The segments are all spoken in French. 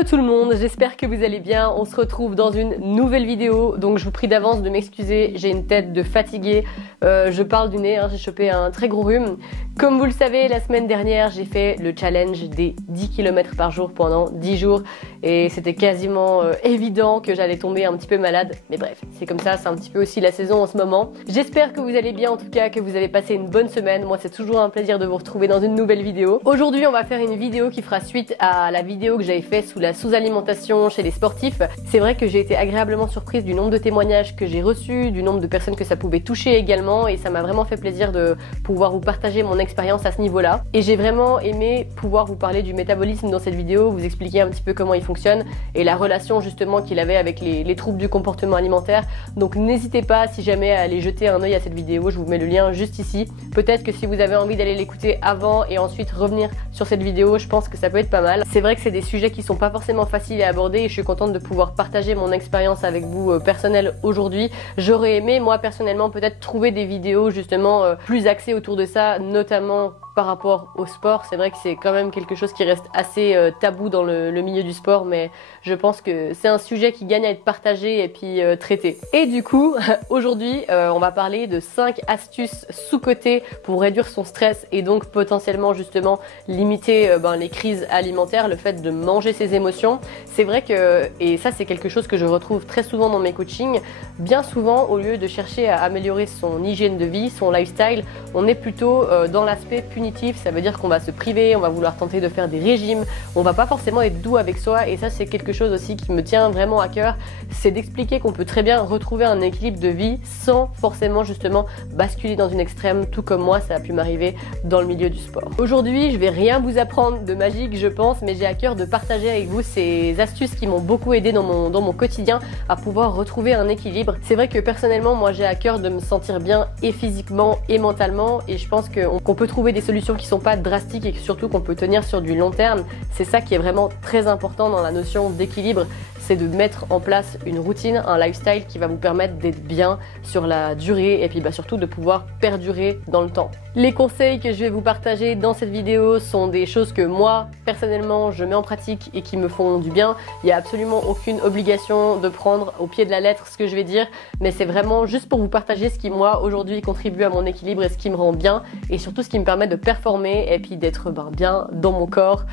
Hello tout le monde, j'espère que vous allez bien. On se retrouve dans une nouvelle vidéo. Donc je vous prie d'avance de m'excuser, j'ai une tête de fatiguée. Je parle du nez, j'ai chopé un très gros rhume. Comme vous le savez, la semaine dernière, j'ai fait le challenge des 10 km par jour pendant 10 jours. Et c'était quasiment évident que j'allais tomber un petit peu malade. Mais bref, c'est comme ça, c'est un petit peu aussi la saison en ce moment. J'espère que vous allez bien, en tout cas que vous avez passé une bonne semaine. Moi, c'est toujours un plaisir de vous retrouver dans une nouvelle vidéo. Aujourd'hui, on va faire une vidéo qui fera suite à la vidéo que j'avais fait sous la sous-alimentation chez les sportifs. C'est vrai que j'ai été agréablement surprise du nombre de témoignages que j'ai reçus, du nombre de personnes que ça pouvait toucher également, et ça m'a vraiment fait plaisir de pouvoir vous partager mon expérience à ce niveau-là. Et j'ai vraiment aimé pouvoir vous parler du métabolisme dans cette vidéo, vous expliquer un petit peu comment il fonctionne et la relation justement qu'il avait avec les troubles du comportement alimentaire. Donc n'hésitez pas, si jamais, à aller jeter un œil à cette vidéo, je vous mets le lien juste ici. Peut-être que si vous avez envie d'aller l'écouter avant et ensuite revenir sur cette vidéo, je pense que ça peut être pas mal. C'est vrai que c'est des sujets qui sont pas forcément faciles à aborder et je suis contente de pouvoir partager mon expérience avec vous personnelle aujourd'hui. J'aurais aimé, moi personnellement, peut-être trouver des vidéos justement plus axées autour de ça, notamment par rapport au sport. C'est vrai que c'est quand même quelque chose qui reste assez tabou dans le milieu du sport, mais je pense que c'est un sujet qui gagne à être partagé et puis traité. Et du coup, aujourd'hui, on va parler de 5 astuces sous-cotées pour réduire son stress et donc potentiellement justement limiter les crises alimentaires, le fait de manger ses émotions. C'est vrai que, et ça c'est quelque chose que je retrouve très souvent dans mes coachings, bien souvent au lieu de chercher à améliorer son hygiène de vie, son lifestyle, on est plutôt dans l'aspect punitif. Ça veut dire qu'on va se priver, on va vouloir tenter de faire des régimes, on va pas forcément être doux avec soi, et ça c'est quelque chose aussi qui me tient vraiment à cœur, c'est d'expliquer qu'on peut très bien retrouver un équilibre de vie sans forcément justement basculer dans une extrême, tout comme moi ça a pu m'arriver dans le milieu du sport. Aujourd'hui je vais rien vous apprendre de magique je pense, mais j'ai à cœur de partager avec vous ces astuces qui m'ont beaucoup aidé dans mon quotidien à pouvoir retrouver un équilibre. C'est vrai que personnellement moi j'ai à cœur de me sentir bien et physiquement et mentalement, et je pense qu'on peut trouver des solutions qui sont pas drastiques et surtout qu'on peut tenir sur du long terme. C'est ça qui est vraiment très important dans la notion d'équilibre, c'est de mettre en place une routine, un lifestyle qui va vous permettre d'être bien sur la durée et puis surtout de pouvoir perdurer dans le temps. Les conseils que je vais vous partager dans cette vidéo sont des choses que moi personnellement je mets en pratique et qui me font du bien. Il n'y a absolument aucune obligation de prendre au pied de la lettre ce que je vais dire, mais c'est vraiment juste pour vous partager ce qui moi aujourd'hui contribue à mon équilibre et ce qui me rend bien, et surtout ce qui me permet de performer et puis d'être bien dans mon corps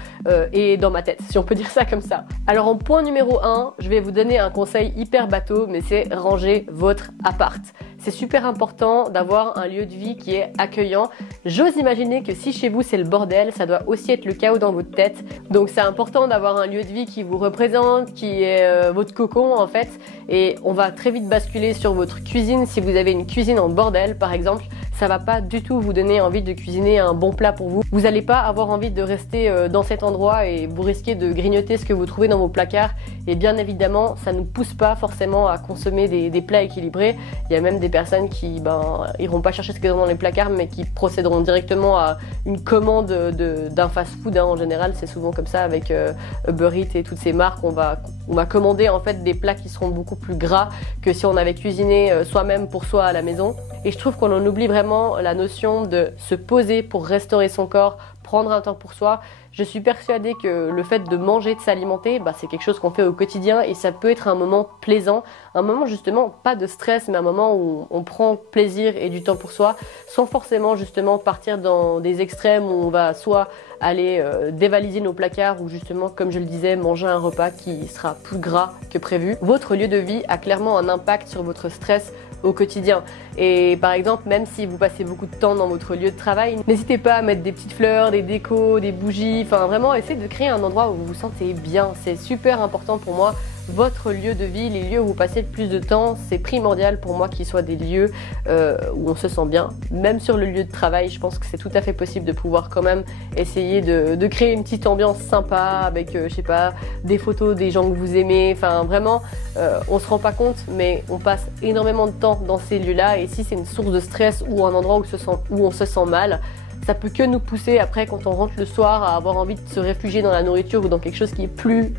et dans ma tête, si on peut dire ça comme ça. Alors en point numéro 1, je vais vous donner un conseil hyper bateau, mais c'est ranger votre appart. C'est super important d'avoir un lieu de vie qui est accueillant. J'ose imaginer que si chez vous c'est le bordel, ça doit aussi être le chaos dans votre tête. Donc c'est important d'avoir un lieu de vie qui vous représente, qui est votre cocon en fait. Et on va très vite basculer sur votre cuisine. Si vous avez une cuisine en bordel par exemple, ça va pas du tout vous donner envie de cuisiner un bon plat pour vous. Vous n'allez pas avoir envie de rester dans cet endroit et vous risquez de grignoter ce que vous trouvez dans vos placards. Et bien évidemment, ça ne nous pousse pas forcément à consommer des plats équilibrés. Il y a même des personnes qui iront pas chercher ce qu'ils ont dans les placards, mais qui procéderont directement à une commande d'un fast-food. En général, c'est souvent comme ça avec Uber Eats et toutes ces marques. On va commander en fait des plats qui seront beaucoup plus gras que si on avait cuisiné soi-même pour soi à la maison. Et je trouve qu'on en oublie vraiment la notion de se poser pour restaurer son corps, prendre un temps pour soi. Je suis persuadée que le fait de manger, de s'alimenter, c'est quelque chose qu'on fait au quotidien et ça peut être un moment plaisant, un moment justement pas de stress, mais un moment où on prend plaisir et du temps pour soi, sans forcément justement partir dans des extrêmes où on va soit aller dévaliser nos placards ou justement, comme je le disais, manger un repas qui sera plus gras que prévu. Votre lieu de vie a clairement un impact sur votre stress au quotidien. Et par exemple, même si vous passez beaucoup de temps dans votre lieu de travail, n'hésitez pas à mettre des petites fleurs, des décos, des bougies, enfin vraiment essayez de créer un endroit où vous vous sentez bien. C'est super important pour moi. Votre lieu de vie, les lieux où vous passez le plus de temps, c'est primordial pour moi qu'ils soient des lieux où on se sent bien. Même sur le lieu de travail, je pense que c'est tout à fait possible de pouvoir quand même essayer de créer une petite ambiance sympa avec, je sais pas, des photos des gens que vous aimez. Enfin vraiment, on se rend pas compte, mais on passe énormément de temps dans ces lieux-là, et si c'est une source de stress ou un endroit où on se sent mal, ça peut que nous pousser après quand on rentre le soir à avoir envie de se réfugier dans la nourriture ou dans quelque chose qui est plus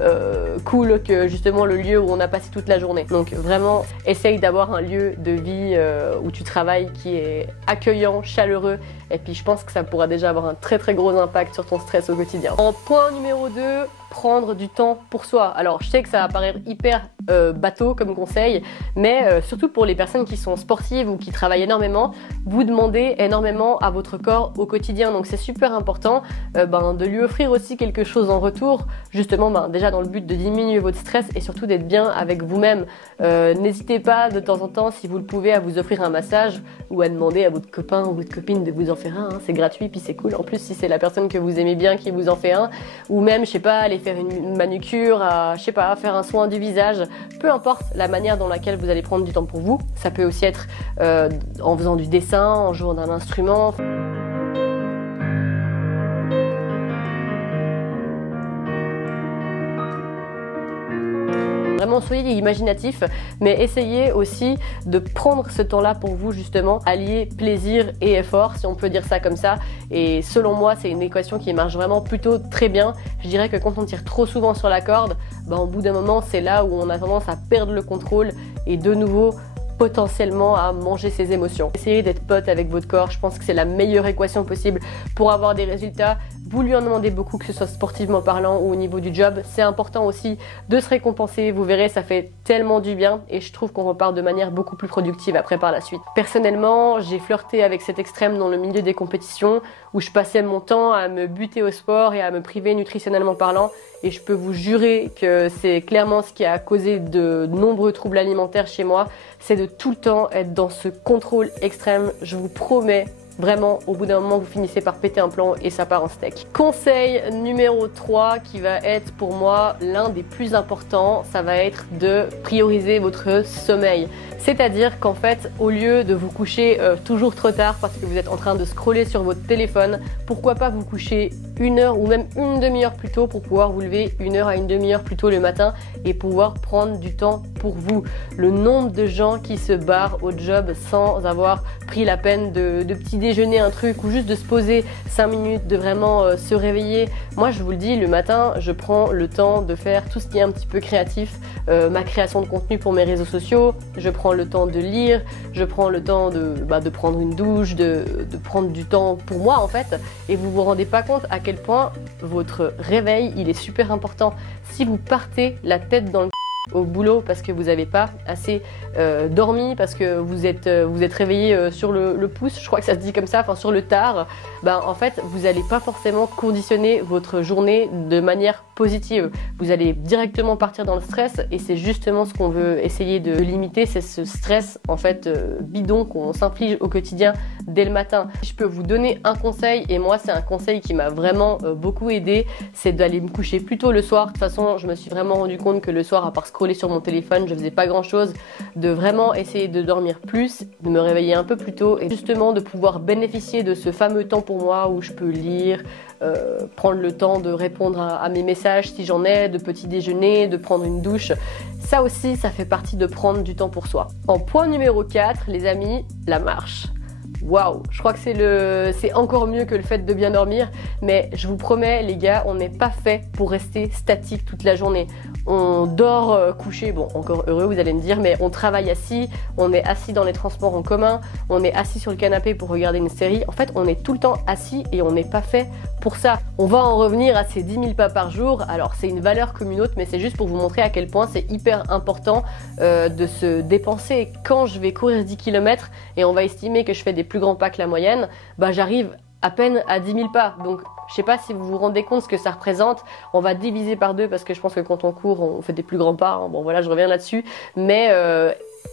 cool que justement le lieu où on a passé toute la journée. Donc vraiment, essaye d'avoir un lieu de vie où tu travailles qui est accueillant, chaleureux, et puis je pense que ça pourra déjà avoir un très très gros impact sur ton stress au quotidien. En point numéro 2, prendre du temps pour soi. Alors je sais que ça va paraître hyper bateau comme conseil, mais surtout pour les personnes qui sont sportives ou qui travaillent énormément, vous demandez énormément à votre corps au quotidien. Donc c'est super important de lui offrir aussi quelque chose en retour, justement déjà dans le but de diminuer votre stress et surtout d'être bien avec vous-même. N'hésitez pas de temps en temps, si vous le pouvez, à vous offrir un massage ou à demander à votre copain ou votre copine de vous en faire un. C'est gratuit puis c'est cool. En plus, si c'est la personne que vous aimez bien qui vous en fait un, ou même, je sais pas, aller faire une manucure, je sais pas, faire un soin du visage, peu importe la manière dans laquelle vous allez prendre du temps pour vous. Ça peut aussi être en faisant du dessin, en jouant d'un instrument. Vraiment, soyez imaginatifs, mais essayez aussi de prendre ce temps-là pour vous, justement, allier plaisir et effort, si on peut dire ça comme ça. Et selon moi, c'est une équation qui marche vraiment plutôt très bien. Je dirais que quand on tire trop souvent sur la corde, au bout d'un moment, c'est là où on a tendance à perdre le contrôle et de nouveau potentiellement à manger ses émotions. Essayez d'être pote avec votre corps, je pense que c'est la meilleure équation possible pour avoir des résultats. Vous lui en demandez beaucoup, que ce soit sportivement parlant ou au niveau du job. C'est important aussi de se récompenser, vous verrez, ça fait tellement du bien et je trouve qu'on repart de manière beaucoup plus productive après par la suite. Personnellement, j'ai flirté avec cet extrême dans le milieu des compétitions où je passais mon temps à me buter au sport et à me priver nutritionnellement parlant. Et je peux vous jurer que c'est clairement ce qui a causé de nombreux troubles alimentaires chez moi. C'est de tout le temps être dans ce contrôle extrême. Je vous promets, vraiment, au bout d'un moment, vous finissez par péter un plomb et ça part en steak. Conseil numéro 3 qui va être pour moi l'un des plus importants, ça va être de prioriser votre sommeil. C'est-à-dire qu'en fait, au lieu de vous coucher toujours trop tard parce que vous êtes en train de scroller sur votre téléphone, pourquoi pas vous coucher 1 heure ou même une demi-heure plus tôt pour pouvoir vous lever 1 heure à une demi-heure plus tôt le matin et pouvoir prendre du temps pour vous. Le nombre de gens qui se barrent au job sans avoir pris la peine de petit déjeuner un truc ou juste de se poser 5 minutes, de vraiment se réveiller. Moi, je vous le dis, le matin, je prends le temps de faire tout ce qui est un petit peu créatif, ma création de contenu pour mes réseaux sociaux, je prends le temps de lire, je prends le temps de prendre une douche, de prendre du temps pour moi en fait, et vous vous rendez pas compte à quel point votre réveil, il est super important. Si vous partez la tête dans le au boulot parce que vous n'avez pas assez dormi, parce que vous êtes réveillé sur le pouce, je crois que ça se dit comme ça, enfin sur le tard, en fait vous n'allez pas forcément conditionner votre journée de manière positive. Vous allez directement partir dans le stress et c'est justement ce qu'on veut essayer de limiter, c'est ce stress en fait bidon qu'on s'inflige au quotidien dès le matin. Je peux vous donner un conseil et moi c'est un conseil qui m'a vraiment beaucoup aidé, c'est d'aller me coucher plus tôt le soir. De toute façon je me suis vraiment rendu compte que le soir à part scroller sur mon téléphone, je faisais pas grand chose, de vraiment essayer de dormir plus, de me réveiller un peu plus tôt et justement de pouvoir bénéficier de ce fameux temps pour moi où je peux lire, prendre le temps de répondre à mes messages si j'en ai, de petit déjeuner, de prendre une douche. Ça aussi, ça fait partie de prendre du temps pour soi. En point numéro 4, les amis, la marche. Waouh, je crois que c'est encore mieux que le fait de bien dormir, mais je vous promets les gars, on n'est pas fait pour rester statique toute la journée. On dort couché, bon encore heureux vous allez me dire, mais on travaille assis, on est assis dans les transports en commun, on est assis sur le canapé pour regarder une série. En fait on est tout le temps assis et on n'est pas fait pour ça. On va en revenir à ces 10 000 pas par jour, alors c'est une valeur comme une autre, mais c'est juste pour vous montrer à quel point c'est hyper important de se dépenser. Quand je vais courir 10 km et on va estimer que je fais des plus grands pas que la moyenne, j'arrive à peine à 10 000 pas. Donc je sais pas si vous vous rendez compte ce que ça représente. On va diviser par 2 parce que je pense que quand on court, on fait des plus grands pas. Bon voilà, je reviens là-dessus. Mais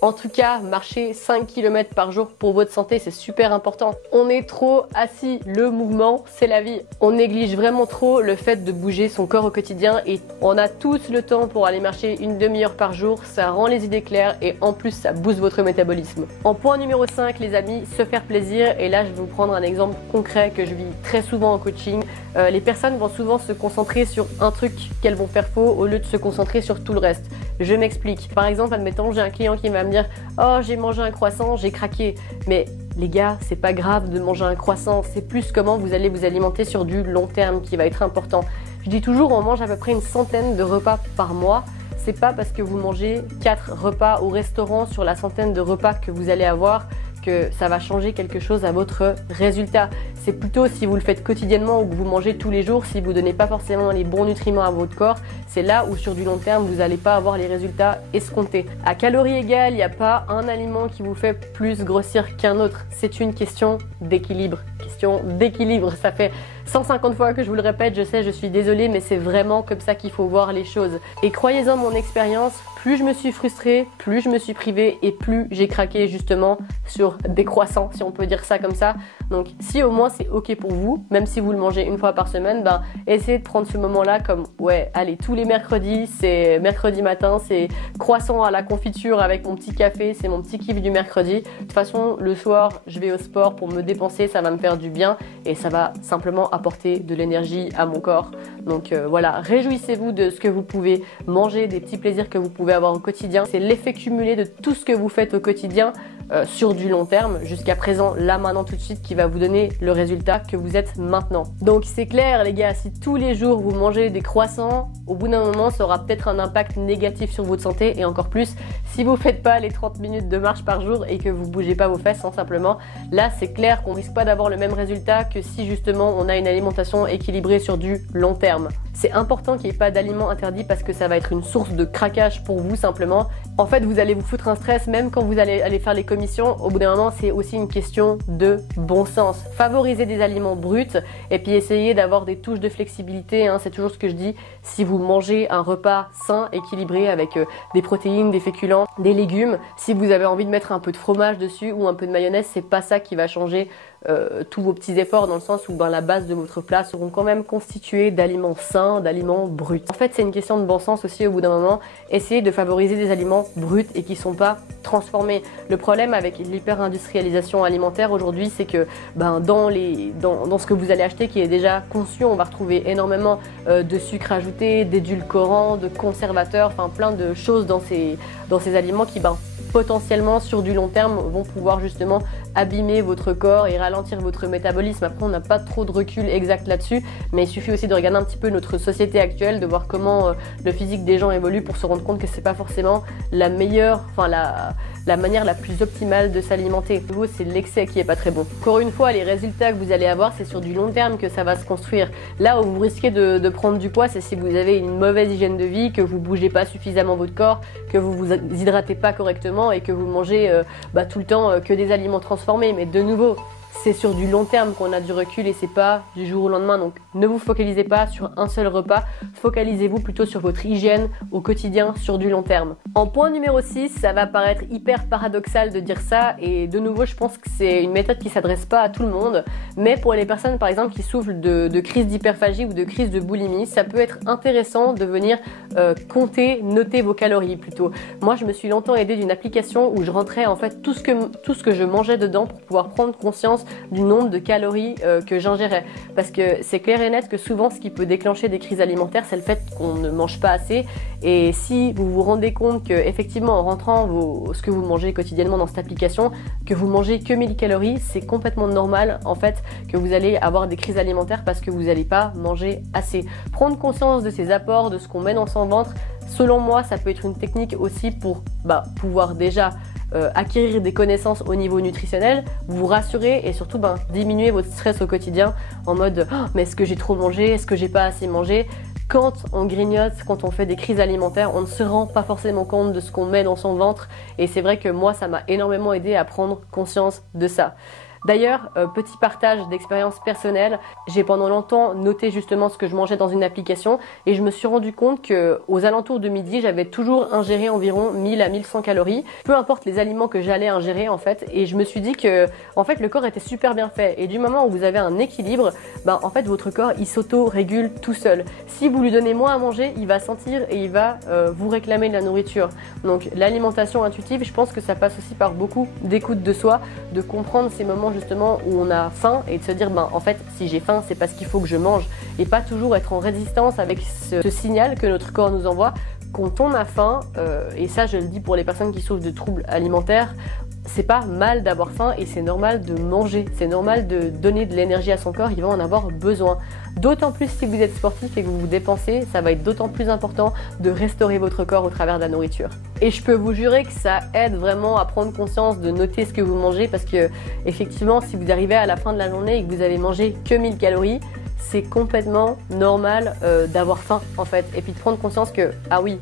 en tout cas, marcher 5 km par jour pour votre santé, c'est super important. On est trop assis, le mouvement, c'est la vie. On néglige vraiment trop le fait de bouger son corps au quotidien et on a tous le temps pour aller marcher une demi-heure par jour. Ça rend les idées claires et en plus, ça booste votre métabolisme. En point numéro 5, les amis, se faire plaisir. Et là, je vais vous prendre un exemple concret que je vis très souvent en coaching. Les personnes vont souvent se concentrer sur un truc qu'elles vont faire faux au lieu de se concentrer sur tout le reste. Je m'explique. Par exemple, admettons, j'ai un client qui va me dire « Oh, j'ai mangé un croissant, j'ai craqué. » Mais les gars, c'est pas grave de manger un croissant, c'est plus comment vous allez vous alimenter sur du long terme qui va être important. Je dis toujours, on mange à peu près une centaine de repas par mois. C'est pas parce que vous mangez 4 repas au restaurant sur la centaine de repas que vous allez avoir que ça va changer quelque chose à votre résultat. c'est plutôt si vous le faites quotidiennement ou que vous mangez tous les jours, si vous ne donnez pas forcément les bons nutriments à votre corps, c'est là où sur du long terme, vous n'allez pas avoir les résultats escomptés. À calories égales, il n'y a pas un aliment qui vous fait plus grossir qu'un autre. C'est une question d'équilibre. Question d'équilibre, ça fait 150 fois que je vous le répète, je sais, je suis désolée, mais c'est vraiment comme ça qu'il faut voir les choses. Et croyez-en, mon expérience, plus je me suis frustrée, plus je me suis privée et plus j'ai craqué justement sur des croissants, si on peut dire ça comme ça. Donc si au moins c'est ok pour vous, même si vous le mangez une fois par semaine, ben essayez de prendre ce moment-là comme ouais, allez, tous les mercredis, c'est mercredi matin, c'est croissant à la confiture avec mon petit café, c'est mon petit kiff du mercredi. De toute façon, le soir, je vais au sport pour me dépenser, ça va me faire du bien et ça va simplement apporter de l'énergie à mon corps. Donc voilà, réjouissez-vous de ce que vous pouvez manger, des petits plaisirs que vous pouvez avoir au quotidien. C'est l'effet cumulé de tout ce que vous faites au quotidien sur du long terme, jusqu'à présent, là maintenant tout de suite, qui va vous donner le résultat que vous êtes maintenant. Donc c'est clair les gars, si tous les jours vous mangez des croissants, au bout d'un moment ça aura peut-être un impact négatif sur votre santé, et encore plus si vous faites pas les 30 minutes de marche par jour et que vous bougez pas vos fesses, simplement. Là c'est clair qu'on risque pas d'avoir le même résultat que si justement on a une alimentation équilibrée sur du long terme. C'est important qu'il n'y ait pas d'aliments interdits parce que ça va être une source de craquage pour vous simplement. En fait, vous allez vous foutre un stress même quand vous allez aller faire les commissions. Au bout d'un moment, c'est aussi une question de bon sens. Favorisez des aliments bruts et puis essayez d'avoir des touches de flexibilité. C'est toujours ce que je dis. Si vous mangez un repas sain, équilibré avec des protéines, des féculents, des légumes, si vous avez envie de mettre un peu de fromage dessus ou un peu de mayonnaise, c'est pas ça qui va changer tous vos petits efforts, dans le sens où la base de votre plat seront quand même constitués d'aliments sains, d'aliments bruts. En fait, c'est une question de bon sens aussi au bout d'un moment. Essayez de favoriser des aliments bruts et qui ne sont pas transformés. Le problème avec l'hyper-industrialisation alimentaire aujourd'hui, c'est que dans ce que vous allez acheter qui est déjà conçu, on va retrouver énormément de sucre ajouté, d'édulcorants, de conservateurs, enfin plein de choses dans ces aliments qui potentiellement sur du long terme vont pouvoir justement abîmer votre corps et ralentir votre métabolisme. Après, on n'a pas trop de recul exact là-dessus, mais il suffit aussi de regarder un petit peu notre société actuelle, de voir comment le physique des gens évolue pour se rendre compte que c'est pas forcément la meilleure, la manière la plus optimale de s'alimenter. Vous, c'est l'excès qui est pas très bon. Encore une fois, les résultats que vous allez avoir, c'est sur du long terme que ça va se construire. Là où vous risquez de prendre du poids, c'est si vous avez une mauvaise hygiène de vie, que vous bougez pas suffisamment votre corps, que vous vous hydratez pas correctement et que vous mangez tout le temps que des aliments transformés. Mais de nouveau, c'est sur du long terme qu'on a du recul et c'est pas du jour au lendemain. Donc ne vous focalisez pas sur un seul repas, focalisez-vous plutôt sur votre hygiène au quotidien sur du long terme. En point numéro 6, ça va paraître hyper paradoxal de dire ça, et de nouveau je pense que c'est une méthode qui s'adresse pas à tout le monde, mais pour les personnes par exemple qui souffrent de crise d'hyperphagie ou de crise de boulimie, ça peut être intéressant de venir noter vos calories plutôt. Moi je me suis longtemps aidée d'une application où je rentrais en fait tout ce que je mangeais dedans pour pouvoir prendre conscience du nombre de calories que j'ingérais, parce que c'est clair et net que souvent ce qui peut déclencher des crises alimentaires, c'est le fait qu'on ne mange pas assez. Et si vous vous rendez compte que effectivement en rentrant ce que vous mangez quotidiennement dans cette application, que vous mangez que 1000 calories, c'est complètement normal en fait que vous allez avoir des crises alimentaires parce que vous n'allez pas manger assez. Prendre conscience de ces apports, de ce qu'on met dans son ventre, selon moi ça peut être une technique aussi pour pouvoir déjà acquérir des connaissances au niveau nutritionnel, vous rassurer et surtout diminuer votre stress au quotidien en mode mais est-ce que j'ai trop mangé, est-ce que j'ai pas assez mangé. Quand on grignote, quand on fait des crises alimentaires, on ne se rend pas forcément compte de ce qu'on met dans son ventre, et c'est vrai que moi ça m'a énormément aidé à prendre conscience de ça. D'ailleurs, petit partage d'expérience personnelle, j'ai pendant longtemps noté justement ce que je mangeais dans une application et je me suis rendu compte qu'aux alentours de midi, j'avais toujours ingéré environ 1000 à 1100 calories, peu importe les aliments que j'allais ingérer en fait, et je me suis dit que en fait le corps était super bien fait, et du moment où vous avez un équilibre, en fait votre corps il s'auto-régule tout seul. Si vous lui donnez moins à manger, il va sentir et il va vous réclamer de la nourriture. Donc l'alimentation intuitive, je pense que ça passe aussi par beaucoup d'écoute de soi, de comprendre ces moments justement où on a faim et de se dire en fait si j'ai faim c'est parce qu'il faut que je mange, et pas toujours être en résistance avec ce signal que notre corps nous envoie. Quand on a faim, et ça je le dis pour les personnes qui souffrent de troubles alimentaires, c'est pas mal d'avoir faim et c'est normal de manger, c'est normal de donner de l'énergie à son corps, il va en avoir besoin. D'autant plus si vous êtes sportif et que vous vous dépensez, ça va être d'autant plus important de restaurer votre corps au travers de la nourriture. Et je peux vous jurer que ça aide vraiment à prendre conscience, de noter ce que vous mangez, parce que effectivement, si vous arrivez à la fin de la journée et que vous avez mangé que 1000 calories, c'est complètement normal d'avoir faim en fait, et puis de prendre conscience que, ah oui,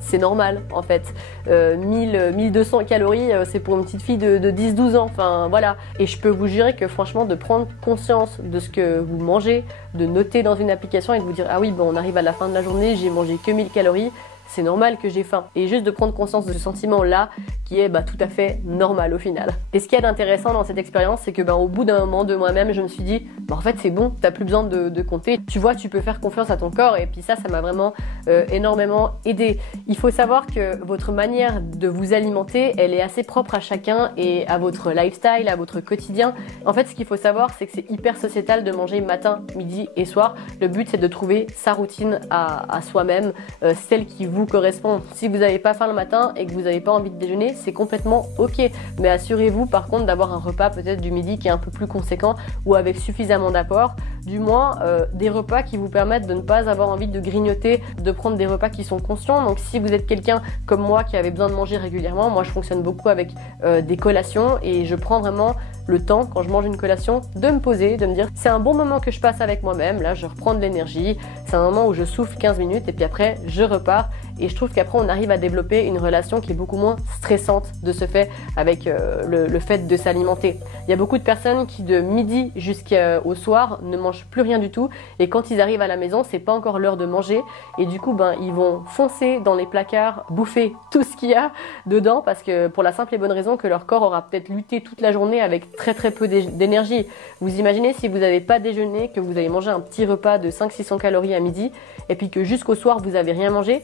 c'est normal en fait. 1200 calories, c'est pour une petite fille de 10-12 ans, enfin voilà. Et je peux vous jurer que franchement, de prendre conscience de ce que vous mangez, de noter dans une application et de vous dire, ah oui, bon, on arrive à la fin de la journée, j'ai mangé que 1000 calories, c'est normal que j'ai faim. Et juste de prendre conscience de ce sentiment-là, qui est tout à fait normal au final. Et ce qui est intéressant dans cette expérience, c'est que au bout d'un moment de moi-même, je me suis dit, en fait c'est bon, t'as plus besoin de compter. Tu vois, tu peux faire confiance à ton corps, et puis ça m'a vraiment énormément aidé. Il faut savoir que votre manière de vous alimenter, elle est assez propre à chacun et à votre lifestyle, à votre quotidien. En fait, ce qu'il faut savoir, c'est que c'est hyper sociétal de manger matin, midi et soir. Le but, c'est de trouver sa routine à soi-même, celle qui vous correspond. Si vous n'avez pas faim le matin et que vous n'avez pas envie de déjeuner, c'est complètement ok. Mais assurez-vous par contre d'avoir un repas peut-être du midi qui est un peu plus conséquent ou avec suffisamment d'apport. Du moins, des repas qui vous permettent de ne pas avoir envie de grignoter, de prendre des repas qui sont conscients. Donc si vous êtes quelqu'un comme moi qui avait besoin de manger régulièrement, moi je fonctionne beaucoup avec des collations et je prends vraiment le temps, quand je mange une collation, de me poser, de me dire c'est un bon moment que je passe avec moi-même, là je reprends de l'énergie, c'est un moment où je souffle 15 minutes et puis après je repars. Et je trouve qu'après on arrive à développer une relation qui est beaucoup moins stressante de ce fait avec le fait de s'alimenter. Il y a beaucoup de personnes qui de midi jusqu'au soir ne mangent plus rien du tout et quand ils arrivent à la maison, c'est pas encore l'heure de manger et du coup ils vont foncer dans les placards, bouffer tout ce qu'il y a dedans parce que pour la simple et bonne raison que leur corps aura peut-être lutté toute la journée avec très peu d'énergie. Vous imaginez si vous n'avez pas déjeuné, que vous avez mangé un petit repas de 500-600 calories à midi et puis que jusqu'au soir vous avez rien mangé,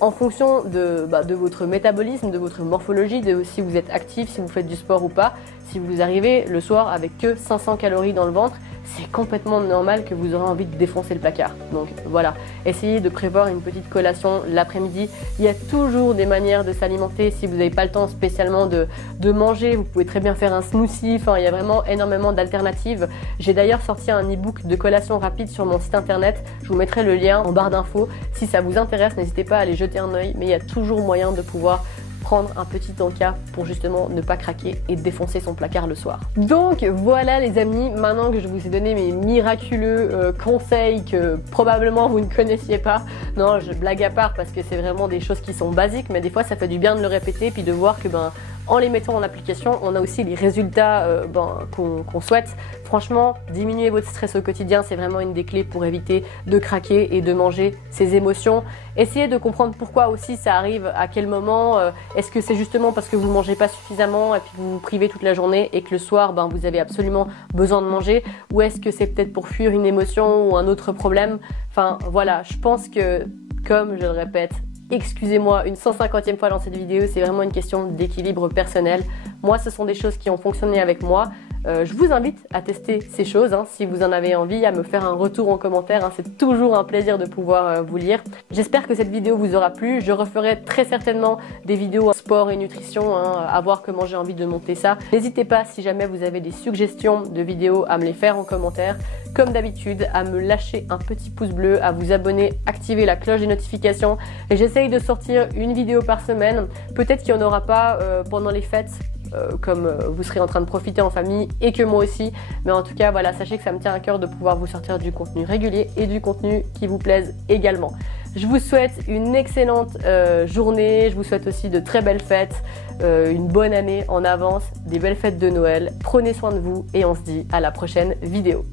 en fonction de votre métabolisme, de votre morphologie, de si vous êtes actif, si vous faites du sport ou pas, si vous arrivez le soir avec que 500 calories dans le ventre, c'est complètement normal que vous aurez envie de défoncer le placard. Donc voilà, essayez de prévoir une petite collation l'après-midi. Il y a toujours des manières de s'alimenter. Si vous n'avez pas le temps spécialement de manger, vous pouvez très bien faire un smoothie. Enfin, il y a vraiment énormément d'alternatives. J'ai d'ailleurs sorti un e-book de collation rapide sur mon site internet. Je vous mettrai le lien en barre d'infos. Si ça vous intéresse, n'hésitez pas à aller jeter un œil. Mais il y a toujours moyen de pouvoir prendre un petit encas pour justement ne pas craquer et défoncer son placard le soir. Donc voilà les amis, maintenant que je vous ai donné mes miraculeux conseils que probablement vous ne connaissiez pas, non je blague à part parce que c'est vraiment des choses qui sont basiques mais des fois ça fait du bien de le répéter puis de voir que en les mettant en application, on a aussi les résultats qu'on souhaite. Franchement, diminuer votre stress au quotidien, c'est vraiment une des clés pour éviter de craquer et de manger ses émotions. Essayez de comprendre pourquoi aussi ça arrive, à quel moment. Est-ce que c'est justement parce que vous ne mangez pas suffisamment et puis vous vous privez toute la journée et que le soir, vous avez absolument besoin de manger? Ou est-ce que c'est peut-être pour fuir une émotion ou un autre problème? Enfin voilà, je pense que, comme je le répète, excusez-moi une 150e fois dans cette vidéo, c'est vraiment une question d'équilibre personnel. Moi, ce sont des choses qui ont fonctionné avec moi. Je vous invite à tester ces choses, si vous en avez envie, à me faire un retour en commentaire. C'est toujours un plaisir de pouvoir vous lire. J'espère que cette vidéo vous aura plu. Je referai très certainement des vidéos en sport et nutrition, à voir comment j'ai envie de monter ça. N'hésitez pas, si jamais vous avez des suggestions de vidéos, à me les faire en commentaire. Comme d'habitude, à me lâcher un petit pouce bleu, à vous abonner, activer la cloche des notifications. Et j'essaye de sortir une vidéo par semaine. Peut-être qu'il n'y en aura pas pendant les fêtes, comme vous serez en train de profiter en famille et que moi aussi, mais en tout cas voilà, sachez que ça me tient à cœur de pouvoir vous sortir du contenu régulier et du contenu qui vous plaise également. Je vous souhaite une excellente journée, je vous souhaite aussi de très belles fêtes, une bonne année en avance, des belles fêtes de Noël, prenez soin de vous et on se dit à la prochaine vidéo.